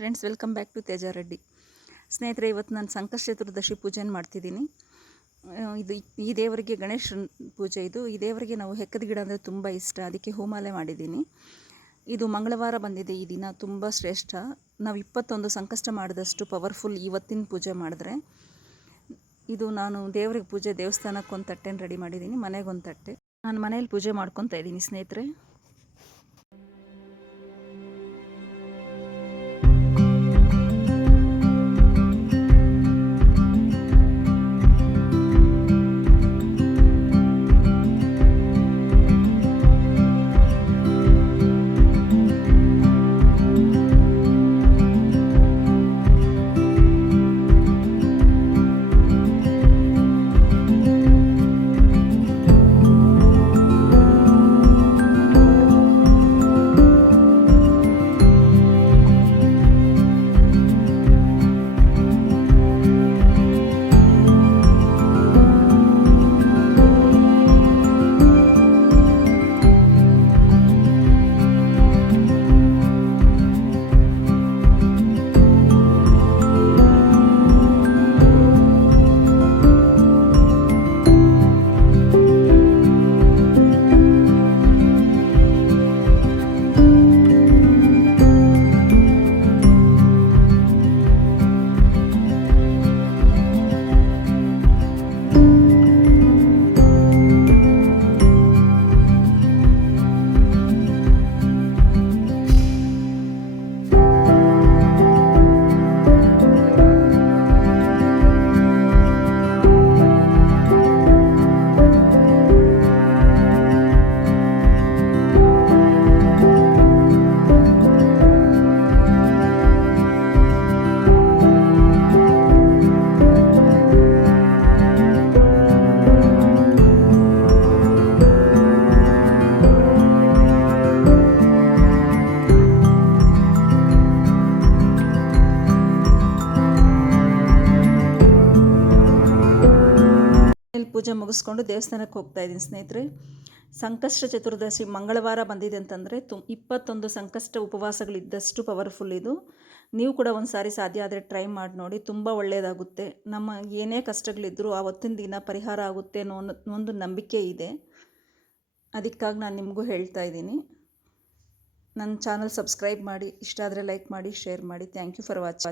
Friends, welcome back to ತೇಜ ರೆಡ್ಡಿ. ಸ್ನೇಹಿತರೆ, ಇವತ್ತು ನಾನು ಸಂಕಷ್ಟ ಚತುರ್ದಶಿ ಪೂಜೆಯನ್ನು ಮಾಡ್ತಿದ್ದೀನಿ. ಇದು ಈ ದೇವರಿಗೆ ಗಣೇಶ ಪೂಜೆ. ಈ ದೇವರಿಗೆ ನಾವು ಹೆಕ್ಕದ ಗಿಡ ಅಂದರೆ ತುಂಬ ಇಷ್ಟ, ಅದಕ್ಕೆ ಹೂಮಾಲೆ ಮಾಡಿದ್ದೀನಿ. ಇದು ಮಂಗಳವಾರ ಬಂದಿದೆ. ಈ ದಿನ ತುಂಬ ಶ್ರೇಷ್ಠ. ನಾವು 21 ಸಂಕಷ್ಟ ಮಾಡಿದಷ್ಟು ಪವರ್ಫುಲ್ ಇವತ್ತಿನ ಪೂಜೆ ಮಾಡಿದ್ರೆ. ಇದು ನಾನು ದೇವರಿಗೆ ಪೂಜೆ, ದೇವಸ್ಥಾನಕ್ಕೆ ಒಂದು ತಟ್ಟೆನ ರೆಡಿ ಮಾಡಿದ್ದೀನಿ, ಮನೆಗೊಂದು ತಟ್ಟೆ. ನಾನು ಮನೇಲಿ ಪೂಜೆ ಮಾಡ್ಕೊತಾ ಇದ್ದೀನಿ ಸ್ನೇಹಿತರೆ. ಪೂಜೆ ಮುಗಿಸ್ಕೊಂಡು ದೇವಸ್ಥಾನಕ್ಕೆ ಹೋಗ್ತಾ ಇದ್ದೀನಿ ಸ್ನೇಹಿತರೆ. ಸಂಕಷ್ಟ ಚತುರ್ದಶಿ ಮಂಗಳವಾರ ಬಂದಿದೆ ಅಂತಂದರೆ 21 ಸಂಕಷ್ಟ ಉಪವಾಸಗಳಿದ್ದಷ್ಟು ಪವರ್ಫುಲ್ ಇದು. ನೀವು ಕೂಡ ಒಂದು ಸಾರಿ ಸಾಧ್ಯ ಆದರೆ ಟ್ರೈ ಮಾಡಿ ನೋಡಿ, ತುಂಬ ಒಳ್ಳೆಯದಾಗುತ್ತೆ. ನಮ್ಮ ಏನೇ ಕಷ್ಟಗಳಿದ್ದರೂ ಆವತ್ತಿನ ದಿನ ಪರಿಹಾರ ಆಗುತ್ತೆ ಅನ್ನೋ ಒಂದು ನಂಬಿಕೆ ಇದೆ. ಅದಕ್ಕಾಗಿ ನಾನು ನಿಮಗೂ ಹೇಳ್ತಾ ಇದ್ದೀನಿ. ನನ್ನ ಚಾನಲ್ ಸಬ್ಸ್ಕ್ರೈಬ್ ಮಾಡಿ, ಇಷ್ಟ ಆದರೆ ಲೈಕ್ ಮಾಡಿ, ಶೇರ್ ಮಾಡಿ. Thank you for watching.